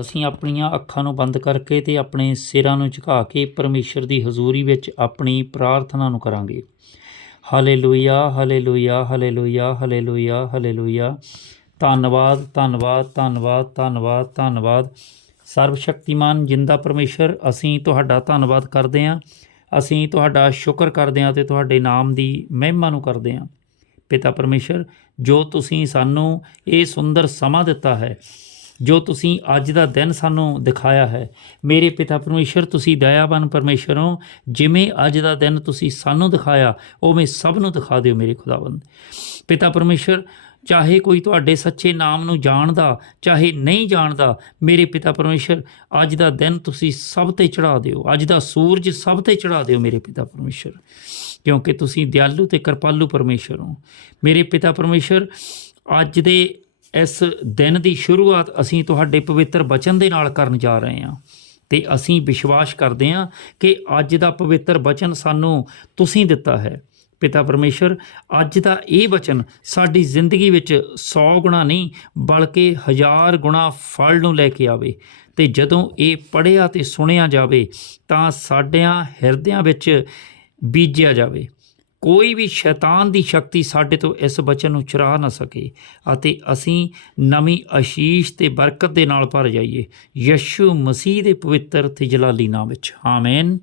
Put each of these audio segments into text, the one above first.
ਅਸੀਂ ਆਪਣੀਆਂ ਅੱਖਾਂ ਨੂੰ ਬੰਦ ਕਰਕੇ ਤੇ ਆਪਣੇ ਸਿਰਾਂ ਨੂੰ ਝੁਕਾ ਕੇ ਪਰਮੇਸ਼ਰ ਦੀ ਹਜ਼ੂਰੀ ਵਿੱਚ ਆਪਣੀ ਪ੍ਰਾਰਥਨਾ ਨੂੰ ਕਰਾਂਗੇ। Hallelujah hallelujah hallelujah hallelujah hallelujah. ਧੰਨਵਾਦ ਧੰਨਵਾਦ ਧੰਨਵਾਦ ਧੰਨਵਾਦ ਧੰਨਵਾਦ। ਸਰਵ ਸ਼ਕਤੀਮਾਨ ਜਿੰਦਾ ਪਰਮੇਸ਼ਰ, ਅਸੀਂ ਤੁਹਾਡਾ ਧੰਨਵਾਦ ਕਰਦੇ ਹਾਂ। ਅਸੀਂ ਤੁਹਾਡਾ ਸ਼ੁਕਰ ਕਰਦੇ ਹਾਂ ਤੇ ਤੁਹਾਡੇ ਨਾਮ ਦੀ ਮਹਿਮਾ ਨੂੰ ਕਰਦੇ ਹਾਂ। ਪਿਤਾ ਪਰਮੇਸ਼ਰ, ਜੋ ਤੁਸੀਂ ਸਾਨੂੰ ਇਹ ਸੁੰਦਰ ਸਮਾਂ ਦਿੱਤਾ ਹੈ ਜੋ ਤੁਸੀਂ ਅੱਜ ਦਾ ਦਿਨ ਸਾਨੂੰ ਦਿਖਾਇਆ ਹੈ। ਮੇਰੇ ਪਿਤਾ ਪਰਮੇਸ਼ਰ, ਤੁਸੀਂ ਦਇਆਵਾਨ ਪਰਮੇਸ਼ਰ ਹੋ। ਜਿਵੇਂ ਅੱਜ ਦਾ ਦਿਨ ਤੁਸੀਂ ਸਾਨੂੰ ਦਿਖਾਇਆ, ਉਵੇਂ ਸਭ ਨੂੰ ਦਿਖਾ ਦਿਓ ਮੇਰੇ ਖੁਦਾਵੰਦ। ਪਿਤਾ ਪਰਮੇਸ਼ਰ, ਚਾਹੇ ਕੋਈ ਤੁਹਾਡੇ ਸੱਚੇ ਨਾਮ ਨੂੰ ਜਾਣਦਾ, ਚਾਹੇ ਨਹੀਂ ਜਾਣਦਾ, ਮੇਰੇ ਪਿਤਾ ਪਰਮੇਸ਼ਰ, ਅੱਜ ਦਾ ਦਿਨ ਤੁਸੀਂ ਸਭ ਤੇ ਚੜਾ ਦਿਓ। ਅੱਜ ਦਾ ਸੂਰਜ ਸਭ ਤੇ ਚੜਾ ਦਿਓ ਮੇਰੇ ਪਿਤਾ ਪਰਮੇਸ਼ਰ। ਕਿਉਂਕਿ ਤੁਸੀਂ ਦਿਆਲੂ ਤੇ ਕਿਰਪਾਲੂ ਪਰਮੇਸ਼ਰ ਹੋ। ਮੇਰੇ ਪਿਤਾ ਪਰਮੇਸ਼ਰ, ਅੱਜ ਦੇ ਇਸ ਦਿਨ ਦੀ ਸ਼ੁਰੂਆਤ ਅਸੀਂ ਤੁਹਾਡੇ ਪਵਿੱਤਰ ਬਚਨ ਦੇ ਨਾਲ ਕਰਨ ਜਾ ਰਹੇ ਹਾਂ ਤੇ ਅਸੀਂ ਵਿਸ਼ਵਾਸ ਕਰਦੇ ਹਾਂ ਕਿ ਅੱਜ ਦਾ ਪਵਿੱਤਰ ਬਚਨ ਸਾਨੂੰ ਤੁਸੀਂ ਦਿੱਤਾ ਹੈ। ਪਿਤਾ ਪਰਮੇਸ਼ਰ, ਅੱਜ ਦਾ ਇਹ ਬਚਨ ਸਾਡੀ ਜ਼ਿੰਦਗੀ ਵਿੱਚ 100 ਗੁਣਾ ਨਹੀਂ, ਬਲਕਿ ਹਜ਼ਾਰ ਗੁਣਾ ਫਲ ਨੂੰ ਲੈ ਕੇ ਆਵੇ ਤੇ ਜਦੋਂ ਇਹ ਪੜਿਆ ਤੇ ਸੁਣਿਆ ਜਾਵੇ ਤਾਂ ਸਾਡਿਆਂ ਹਿਰਦਿਆਂ ਵਿੱਚ ਬੀਜਿਆ ਜਾਵੇ। ਕੋਈ ਵੀ ਸ਼ੈਤਾਨ ਦੀ ਸ਼ਕਤੀ ਸਾਡੇ ਤੋਂ ਇਸ ਬਚਨ ਨੂੰ ਚੁਰਾ ਨਾ ਸਕੇ ਅਤੇ ਅਸੀਂ ਨਵੀਂ ਅਸ਼ੀਸ਼ ਤੇ ਬਰਕਤ ਦੇ ਨਾਲ ਭਰ ਜਾਈਏ। ਯਿਸੂ ਮਸੀਹ ਦੇ ਪਵਿੱਤਰ ਤੇ ਜਲਾਲੀ ਨਾਮ ਵਿੱਚ। ਆਮੇਨ।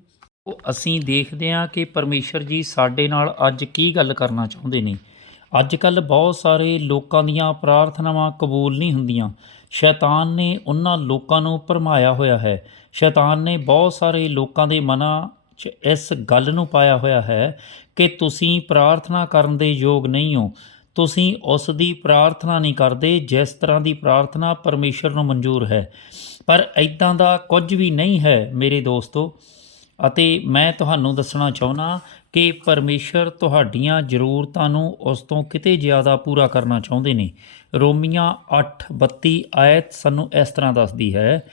ਉਹ ਅਸੀਂ ਦੇਖਦੇ ਹਾਂ ਕਿ ਪਰਮੇਸ਼ਰ ਜੀ ਸਾਡੇ ਨਾਲ ਅੱਜ ਕੀ ਗੱਲ ਕਰਨਾ ਚਾਹੁੰਦੇ ਨੇ। ਅੱਜ ਕੱਲ ਬਹੁਤ ਸਾਰੇ ਲੋਕਾਂ ਦੀਆਂ ਪ੍ਰਾਰਥਨਾਵਾਂ ਕਬੂਲ ਨਹੀਂ ਹੁੰਦੀਆਂ। ਸ਼ੈਤਾਨ ਨੇ ਉਹਨਾਂ ਲੋਕਾਂ ਨੂੰ ਭਰਮਾਇਆ ਹੋਇਆ ਹੈ। ਸ਼ੈਤਾਨ ਨੇ ਬਹੁਤ ਸਾਰੇ ਲੋਕਾਂ ਦੇ ਮਨਾਂ 'ਚ ਇਸ ਗੱਲ ਨੂੰ ਪਾਇਆ ਹੋਇਆ ਹੈ ਕਿ ਤੁਸੀਂ ਪ੍ਰਾਰਥਨਾ ਕਰਨ ਦੇ ਯੋਗ ਨਹੀਂ ਹੋ। ਤੁਸੀਂ ਉਸ ਦੀ ਪ੍ਰਾਰਥਨਾ ਨਹੀਂ ਕਰਦੇ ਜਿਸ ਤਰ੍ਹਾਂ ਦੀ ਪ੍ਰਾਰਥਨਾ ਪਰਮੇਸ਼ਰ ਨੂੰ ਮਨਜ਼ੂਰ ਹੈ। ਪਰ ਇਦਾਂ ਦਾ ਕੁਝ ਵੀ ਨਹੀਂ ਹੈ, ਮੇਰੇ ਦੋਸਤੋ। ਅਤੇ ਮੈਂ ਤੁਹਾਨੂੰ ਦੱਸਣਾ ਚਾਹੁੰਦਾ ਕਿ ਪਰਮੇਸ਼ਰ ਤੁਹਾਡੀਆਂ ਜ਼ਰੂਰਤਾਂ ਨੂੰ ਉਸ ਤੋਂ ਕਿਤੇ ਜ਼ਿਆਦਾ ਪੂਰਾ ਕਰਨਾ ਚਾਹੁੰਦੇ ਨੇ। ਰੋਮੀਆਂ 8:32 ਆਇਤ ਸਾਨੂੰ ਇਸ ਤਰ੍ਹਾਂ ਦੱਸਦੀ ਹੈ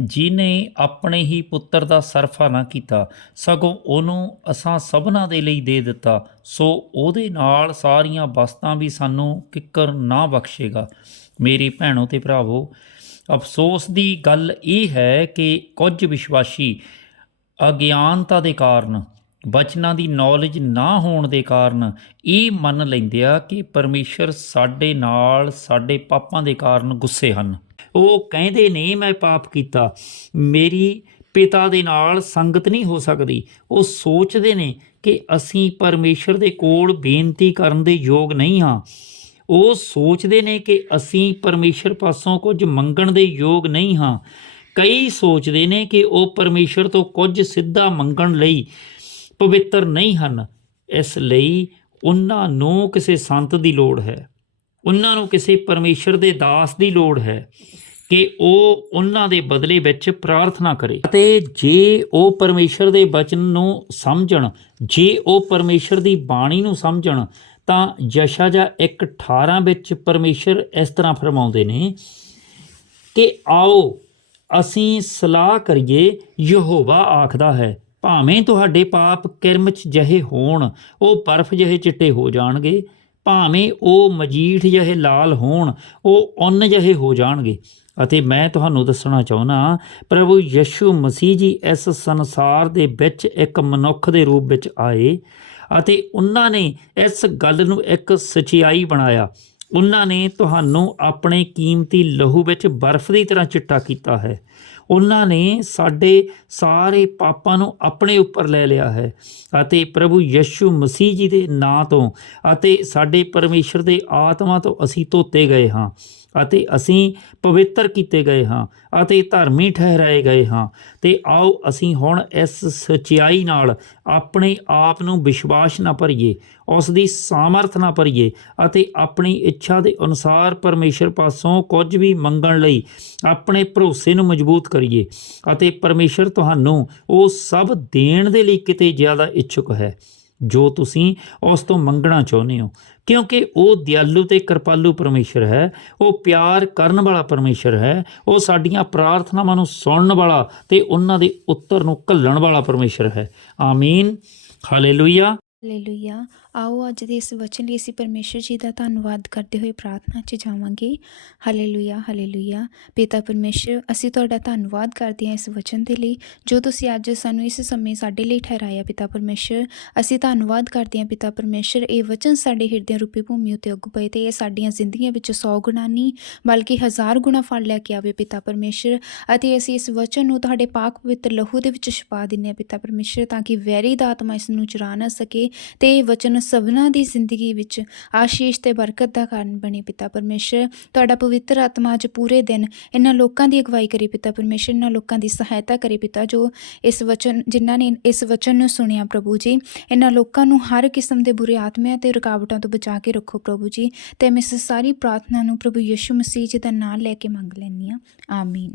ਜਿਨੇ ਆਪਣੇ ਹੀ ਪੁੱਤਰ ਦਾ ਸਰਫਾ ਨਾ ਕੀਤਾ, ਸਗੋਂ ਉਹਨੂੰ ਅਸਾਂ ਸਭਨਾਂ ਦੇ ਲਈ ਦੇ ਦਿੱਤਾ, ਸੋ ਉਹਦੇ ਨਾਲ ਸਾਰੀਆਂ ਵਸਤਾਂ ਵੀ ਸਾਨੂੰ ਕਿੱਕਰ ਨਾ ਬਖਸ਼ੇਗਾ। ਮੇਰੀ ਭੈਣੋ ਤੇ ਭਰਾਵੋ, ਅਫਸੋਸ ਦੀ ਗੱਲ ਇਹ ਹੈ ਕਿ ਕੁਝ ਵਿਸ਼ਵਾਸੀ ਅਗਿਆਨਤਾ ਦੇ ਕਾਰਨ ਬਚਨਾਂ ਦੀ ਨੌਲੇਜ ਨਾ ਹੋਣ ਦੇ ਕਾਰਨ ਇਹ ਮੰਨ ਲੈਂਦੇ ਆ ਕਿ ਪਰਮੇਸ਼ਰ ਸਾਡੇ ਨਾਲ, ਸਾਡੇ ਪਾਪਾਂ ਦੇ ਕਾਰਨ ਗੁੱਸੇ ਹਨ। ਉਹ ਕਹਿੰਦੇ ਨੇ, ਮੈਂ ਪਾਪ ਕੀਤਾ। ਮੇਰੀ ਪਿਤਾ ਦੇ ਨਾਲ ਸੰਗਤ ਨਹੀਂ ਹੋ ਸਕਦੀ। ਉਹ ਸੋਚਦੇ ਨੇ ਕਿ ਅਸੀਂ ਪਰਮੇਸ਼ਰ ਦੇ ਕੋਲ ਬੇਨਤੀ ਕਰਨ ਦੇ ਯੋਗ ਨਹੀਂ ਹਾਂ। ਉਹ ਸੋਚਦੇ ਨੇ ਕਿ ਅਸੀਂ ਪਰਮੇਸ਼ਰ ਪਾਸੋਂ ਕੁਝ ਮੰਗਣ ਦੇ ਯੋਗ ਨਹੀਂ ਹਾਂ। ਕਈ ਸੋਚਦੇ ਨੇ ਕਿ ਉਹ ਪਰਮੇਸ਼ਰ ਤੋਂ ਕੁਝ ਸਿੱਧਾ ਮੰਗਣ ਲਈ ਪਵਿੱਤਰ ਨਹੀਂ ਹਨ, ਇਸ ਲਈ ਉਹਨਾਂ ਨੂੰ ਕਿਸੇ ਸੰਤ ਦੀ ਲੋੜ ਹੈ। ਉਹਨਾਂ ਨੂੰ ਕਿਸੇ ਪਰਮੇਸ਼ਰ ਦੇ ਦਾਸ ਦੀ ਲੋੜ ਹੈ ਕਿ ਉਹ ਉਹਨਾਂ ਦੇ ਬਦਲੇ ਵਿੱਚ ਪ੍ਰਾਰਥਨਾ ਕਰੇ। ਅਤੇ ਜੇ ਉਹ ਪਰਮੇਸ਼ਰ ਦੇ ਬਚਨ ਨੂੰ ਸਮਝਣ, ਜੇ ਉਹ ਪਰਮੇਸ਼ਰ ਦੀ ਬਾਣੀ ਨੂੰ ਸਮਝਣ, ਤਾਂ ਯਸ਼ਾ ਯਸ਼ਾਜਾ 1:18 ਵਿੱਚ ਪਰਮੇਸ਼ਰ ਇਸ ਤਰ੍ਹਾਂ ਫਰਮਾਉਂਦੇ ਨੇ ਕਿ ਆਓ, ਅਸੀਂ ਸਲਾਹ ਕਰੀਏ, ਯਹੋਵਾ ਆਖਦਾ ਹੈ ਭਾਵੇਂ ਤੁਹਾਡੇ ਪਾਪ ਕਿਰਮਚ ਜਿਹੇ ਹੋਣ, ਉਹ ਬਰਫ਼ ਜਿਹੇ ਚਿੱਟੇ ਹੋ ਜਾਣਗੇ, ਭਾਵੇਂ ਉਹ ਮਜੀਠ ਜਿਹੇ ਲਾਲ ਹੋਣ, ਉਹ ਉਨ ਜਿਹੇ ਹੋ ਜਾਣਗੇ। ਅਤੇ ਮੈਂ ਤੁਹਾਨੂੰ ਦੱਸਣਾ ਚਾਹੁੰਦਾ ਪ੍ਰਭੂ ਯਿਸੂ ਮਸੀਹ ਜੀ ਇਸ ਸੰਸਾਰ ਦੇ ਵਿੱਚ ਇੱਕ ਮਨੁੱਖ ਦੇ ਰੂਪ ਵਿੱਚ ਆਏ ਅਤੇ ਉਹਨਾਂ ਨੇ ਇਸ ਗੱਲ ਨੂੰ ਇੱਕ ਸਚਾਈ ਬਣਾਇਆ। ਉਹਨਾਂ ਨੇ ਤੁਹਾਨੂੰ ਆਪਣੇ ਕੀਮਤੀ ਲਹੂ ਵਿੱਚ ਬਰਫ਼ ਦੀ ਤਰ੍ਹਾਂ ਚਿੱਟਾ ਕੀਤਾ ਹੈ। ਉਹਨਾਂ ਨੇ ਸਾਡੇ ਸਾਰੇ ਪਾਪਾਂ ਨੂੰ ਆਪਣੇ ਉੱਪਰ ਲੈ ਲਿਆ ਹੈ ਅਤੇ ਪ੍ਰਭੂ ਯਿਸੂ ਮਸੀਹ ਜੀ ਦੇ ਨਾਂ ਤੋਂ ਅਤੇ ਸਾਡੇ ਪਰਮੇਸ਼ਰ ਦੇ ਆਤਮਾ ਤੋਂ ਅਸੀਂ ਧੋਤੇ ਗਏ ਹਾਂ। ਅਤੇ ਅਸੀਂ ਪਵਿੱਤਰ ਕੀਤੇ ਗਏ ਹਾਂ ਅਤੇ ਧਰਮੀ ਠਹਿਰਾਏ ਗਏ ਹਾਂ। ਤੇ ਆਓ ਅਸੀਂ ਹੁਣ ਇਸ ਸਚਾਈ ਨਾਲ ਆਪਣੇ ਆਪ ਨੂੰ ਵਿਸ਼ਵਾਸ ਨਾ ਭਰੀਏ, ਉਸ ਦੀ ਸਾਮਰਥ ਨਾ ਭਰੀਏ ਅਤੇ ਆਪਣੀ ਇੱਛਾ ਦੇ ਅਨੁਸਾਰ ਪਰਮੇਸ਼ਰ ਪਾਸੋਂ ਕੁਝ ਵੀ ਮੰਗਣ ਲਈ ਆਪਣੇ ਭਰੋਸੇ ਨੂੰ ਮਜ਼ਬੂਤ ਕਰੀਏ ਅਤੇ ਪਰਮੇਸ਼ਰ ਤੁਹਾਨੂੰ ਉਹ ਸਭ ਦੇਣ ਦੇ ਲਈ ਕਿਤੇ ਜ਼ਿਆਦਾ ਇੱਛੁਕ ਹੈ। ਜੋ ਤੁਸੀਂ ਉਸ ਤੋਂ ਮੰਗਣਾ ਚਾਹੁੰਦੇ ਹੋ। ਕਿਉਂਕਿ ਉਹ ਦਿਆਲੂ ਤੇ ਕਿਰਪਾਲੂ ਪਰਮੇਸ਼ਰ ਹੈ, ਉਹ ਪਿਆਰ ਕਰਨ ਵਾਲਾ ਪਰਮੇਸ਼ਰ ਹੈ, ਉਹ ਸਾਡੀਆਂ ਪ੍ਰਾਰਥਨਾਵਾਂ ਨੂੰ ਸੁਣਨ ਵਾਲਾ ਤੇ ਉਹਨਾਂ ਦੇ ਉੱਤਰ ਨੂੰ ਘੱਲਣ ਵਾਲਾ ਪਰਮੇਸ਼ਰ ਹੈ। ਆਮੀਨ। ਹਾਲੇਲੂਇਆ। ਹਾਲੇਲੂਇਆ ਆਓ ਅੱਜ ਦੇ ਇਸ ਵਚਨ ਲਈ ਅਸੀਂ ਪਰਮੇਸ਼ਰ ਜੀ ਦਾ ਧੰਨਵਾਦ ਕਰਦੇ ਹੋਏ ਪ੍ਰਾਰਥਨਾ 'ਚ ਜਾਵਾਂਗੇ। ਹਾਲੇਲੂਇਆ ਹਾਲੇਲੂਇਆ ਪਿਤਾ ਪਰਮੇਸ਼ਰ, ਅਸੀਂ ਤੁਹਾਡਾ ਧੰਨਵਾਦ ਕਰਦੇ ਹਾਂ ਇਸ ਵਚਨ ਦੇ ਲਈ ਜੋ ਤੁਸੀਂ ਅੱਜ ਸਾਨੂੰ ਇਸ ਸਮੇਂ ਸਾਡੇ ਲਈ ਠਹਿਰਾਇਆ ਪਿਤਾ ਪਰਮੇਸ਼ਰ। ਅਸੀਂ ਧੰਨਵਾਦ ਕਰਦੇ ਹਾਂ ਪਿਤਾ ਪਰਮੇਸ਼ਰ, ਇਹ ਵਚਨ ਸਾਡੇ ਹਿਰਦੇ ਰੂਪੀ ਭੂਮੀ ਉੱਤੇ ਉੱਗ ਪਏ ਤੇ ਇਹ ਸਾਡੀਆਂ ਜ਼ਿੰਦਗੀਆਂ ਵਿੱਚ 100 ਗੁਣਾ ਨਹੀਂ, ਬਲਕਿ ਹਜ਼ਾਰ ਗੁਣਾ ਫਲ ਲੈ ਕੇ ਆਵੇ ਪਿਤਾ ਪਰਮੇਸ਼ਰ। ਅਤੇ ਅਸੀਂ ਇਸ ਵਚਨ ਨੂੰ ਤੁਹਾਡੇ ਪਾਕ ਪਵਿੱਤਰ ਲਹੂ ਦੇ ਵਿੱਚ ਛਪਾ ਦਿੰਨੇ ਹਾਂ ਪਿਤਾ ਪਰਮੇਸ਼ਰ, ਤਾਂ ਕਿ ਵੈਰੀ ਦਾ ਆਤਮਾ ਇਸ ਨੂੰ ਚੁਰਾ ਨਾ ਸਕੇ। ਤੇ ਇਹ ਵਚਨ ਸਭਨਾਂ ਦੀ ਜ਼ਿੰਦਗੀ ਵਿੱਚ ਆਸ਼ੀਸ਼ ਤੇ ਬਰਕਤ ਦਾ ਕਾਰਨ ਬਣੇ ਪਿਤਾ ਪਰਮੇਸ਼ਰ। ਤੁਹਾਡਾ ਪਵਿੱਤਰ ਆਤਮਾ ਅੱਜ ਪੂਰੇ ਦਿਨ ਇਹਨਾਂ ਲੋਕਾਂ ਦੀ ਅਗਵਾਈ ਕਰੇ ਪਿਤਾ ਪਰਮੇਸ਼ਰ, ਇਹਨਾਂ ਲੋਕਾਂ ਦੀ ਸਹਾਇਤਾ ਕਰੇ ਪਿਤਾ, ਜੋ ਇਸ ਵਚਨ, ਜਿਨ੍ਹਾਂ ਨੇ ਇਸ ਵਚਨ ਨੂੰ ਸੁਣਿਆ ਪ੍ਰਭੂ ਜੀ। ਇਹਨਾਂ ਲੋਕਾਂ ਨੂੰ ਹਰ ਕਿਸਮ ਦੇ ਬੁਰੇ ਆਤਮਿਆਂ ਤੇ ਰੁਕਾਵਟਾਂ ਤੋਂ ਬਚਾ ਕੇ ਰੱਖੋ ਪ੍ਰਭੂ ਜੀ। ਤੇ ਮੈਂ ਇਸ ਸਾਰੀ ਪ੍ਰਾਰਥਨਾ ਨੂੰ ਪ੍ਰਭੂ ਯਿਸੂ ਮਸੀਹ ਜੀ ਦਾ ਨਾਮ ਲੈ ਕੇ ਮੰਗ ਲੈਂਦੀ ਹਾਂ। ਆਮੀਨ।